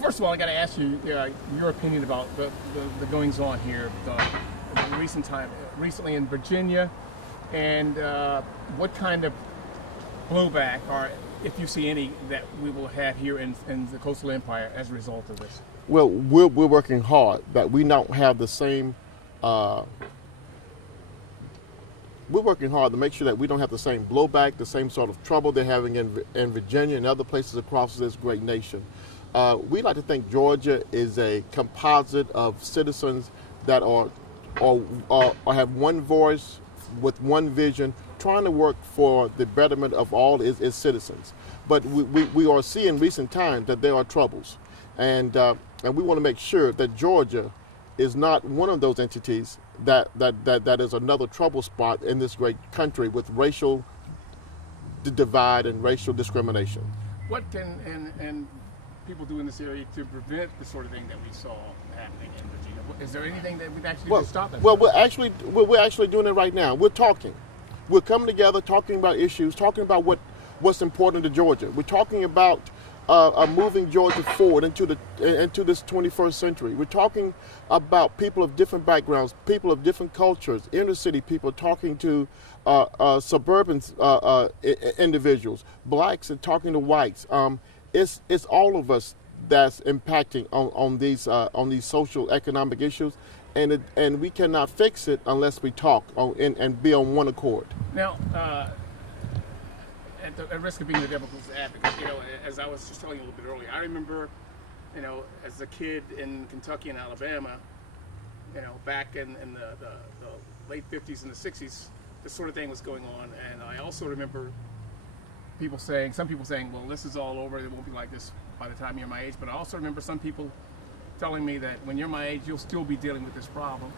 First of all, I got to ask you your opinion about the goings on here, recently in Virginia, and what kind of blowback, or if you see any, that we will have here in the Coastal Empire as a result of this. Well, we're working hard that we don't have the same. We're working hard to make sure that we don't have the same blowback, the same sort of trouble they're having in Virginia and other places across this great nation. We like to think Georgia is a composite of citizens that are have one voice with one vision, trying to work for the betterment of all its citizens. But we are seeing in recent times that there are troubles, and we want to make sure that Georgia is not one of those entities that is another trouble spot in this great country with racial divide and racial discrimination. What can and people do in this area to prevent the sort of thing that we saw happening in Virginia? Is there anything that we've actually do to stop it? Well, we're actually doing it right now. We're talking. We're coming together, talking about issues, talking about what's important to Georgia. We're talking about moving Georgia forward into this 21st century. We're talking about people of different backgrounds, people of different cultures, inner city people talking to suburban individuals, blacks and talking to whites. It's all of us that's impacting on these social economic issues, and we cannot fix it unless we talk and be on one accord. Now, at risk of being the devil's advocate, as I was just telling you a little bit earlier, I remember, as a kid in Kentucky and Alabama, back in the late 50s and the 60s, this sort of thing was going on, and I also remember some people saying, well, this is all over, it won't be like this by the time you're my age, but I also remember some people telling me that when you're my age, you'll still be dealing with this problem.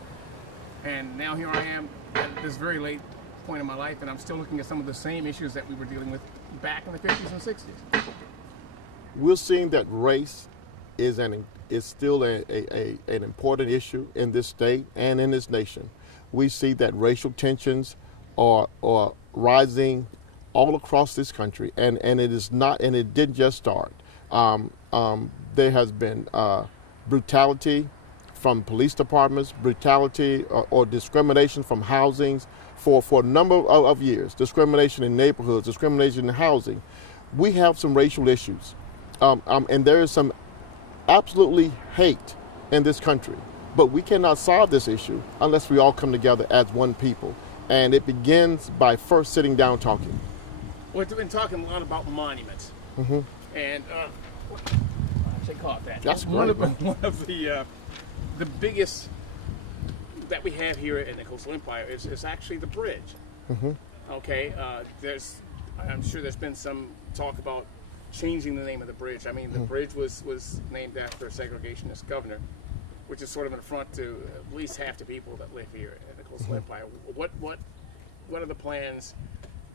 And now here I am at this very late point in my life, and I'm still looking at some of the same issues that we were dealing with back in the 50s and 60s. We're seeing that race is still an important issue in this state and in this nation. We see that racial tensions are rising all across this country, and it didn't just start. There has been brutality from police departments, brutality or discrimination from housings for a number of years, discrimination in neighborhoods, discrimination in housing. We have some racial issues, and there is some absolutely hate in this country, but we cannot solve this issue unless we all come together as one people, and it begins by first sitting down talking. We've been talking a lot about monuments, and I actually caught that. That's one great, of the biggest that we have here in the Coastal Empire is actually the bridge. Okay, I'm sure there's been some talk about changing the name of the bridge. I mean, the bridge was named after a segregationist governor, which is sort of an affront to at least half the people that live here in the Coastal Empire. What are the plans,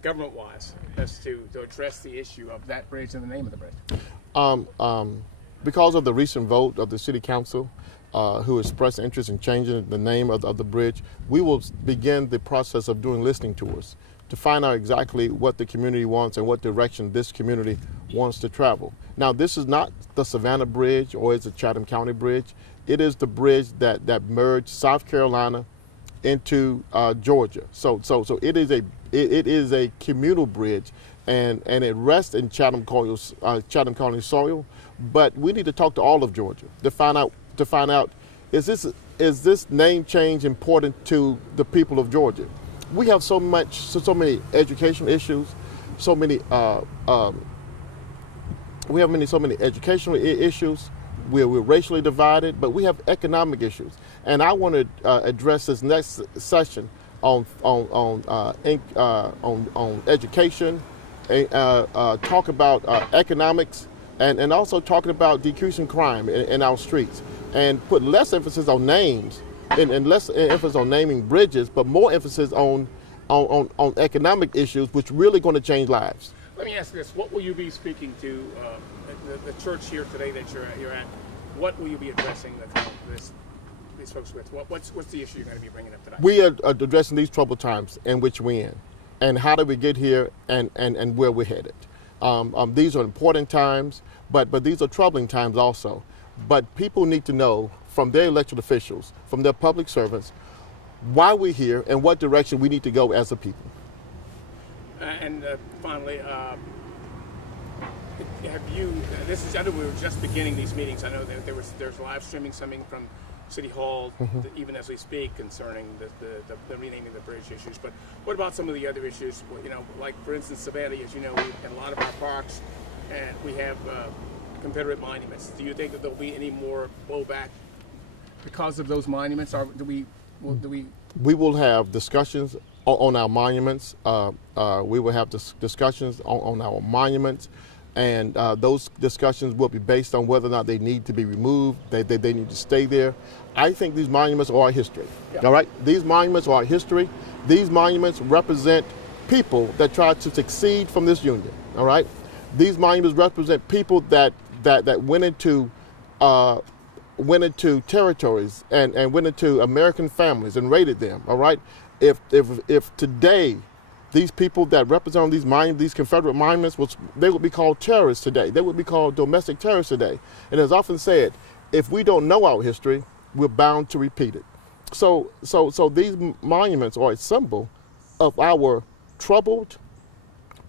government-wise, as to address the issue of that bridge and the name of the bridge? Because of the recent vote of the City Council, who expressed interest in changing the name of the bridge, we will begin the process of doing listening tours to find out exactly what the community wants and what direction this community wants to travel. Now, this is not the Savannah Bridge or it's a Chatham County Bridge. It is the bridge that merged South Carolina into Georgia. So it is a communal bridge, and it rests in Chatham County soil. But we need to talk to all of Georgia to find out is this name change important to the people of Georgia? We have so many educational issues, so many educational issues. We're racially divided, but we have economic issues. And I want to address this next session on education, talk about economics, and also talking about decreasing crime in our streets, and put less emphasis on names and less emphasis on naming bridges, but more emphasis on economic issues, which really going to change lives. Let me ask this: what will you be speaking to the church here today that you're at? What will you be addressing these folks with? What's the issue you're going to be bringing up today? We are addressing these troubled times in which we're in, and how did we get here, and where we're headed. These are important times, but these are troubling times also. but people need to know from their elected officials, from their public servants, why we're here and what direction we need to go as a people. And finally, have you? I know we were just beginning these meetings. I know that there's live streaming something from City Hall, even as we speak, concerning the renaming the bridge issues. But what about some of the other issues? Like for instance, Savannah, as you know, in a lot of our parks, and we have Confederate monuments. Do you think that there'll be any more blowback because of those monuments, or do we? We will have discussions on our monuments. We will have discussions on our monuments, and those discussions will be based on whether or not they need to be removed, they need to stay there. I think these monuments are our history. Yeah. All right? These monuments are our history. These monuments represent people that tried to succeed from this union. All right? These monuments represent people that went into territories and went into American families and raided them. All right? If today these people that represent these Confederate monuments, they would be called terrorists today. They would be called domestic terrorists today. And as often said, if we don't know our history, we're bound to repeat it. So these monuments are a symbol of our troubled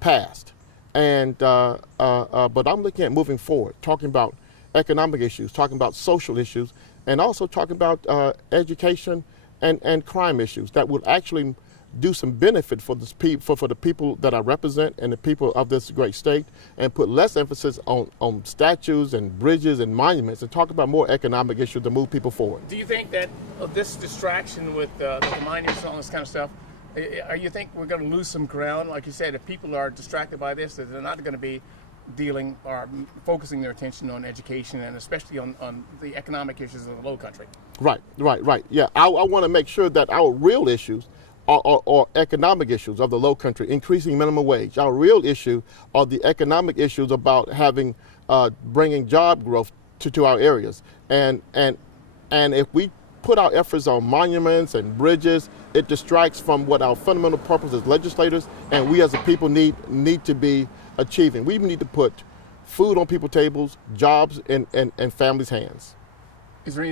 past. And but I'm looking at moving forward, talking about economic issues, talking about social issues, and also talking about education and crime issues that will actually do some benefit for the people that I represent and the people of this great state, and put less emphasis on statues and bridges and monuments, and talk about more economic issues to move people forward. Do you think that this distraction with the monuments and all this kind of stuff, you think we're going to lose some ground? Like you said, if people are distracted by this, they're not going to be dealing or focusing their attention on education, and especially on the economic issues of the Low Country. Right. Yeah, I want to make sure that our real issues are economic issues of the Low Country, increasing minimum wage. Our real issue are the economic issues about bringing job growth to our areas. And if we put our efforts on monuments and bridges, it distracts from what our fundamental purpose as legislators and we as a people need to be achieving. We need to put food on people's tables, jobs in families' hands. Is there any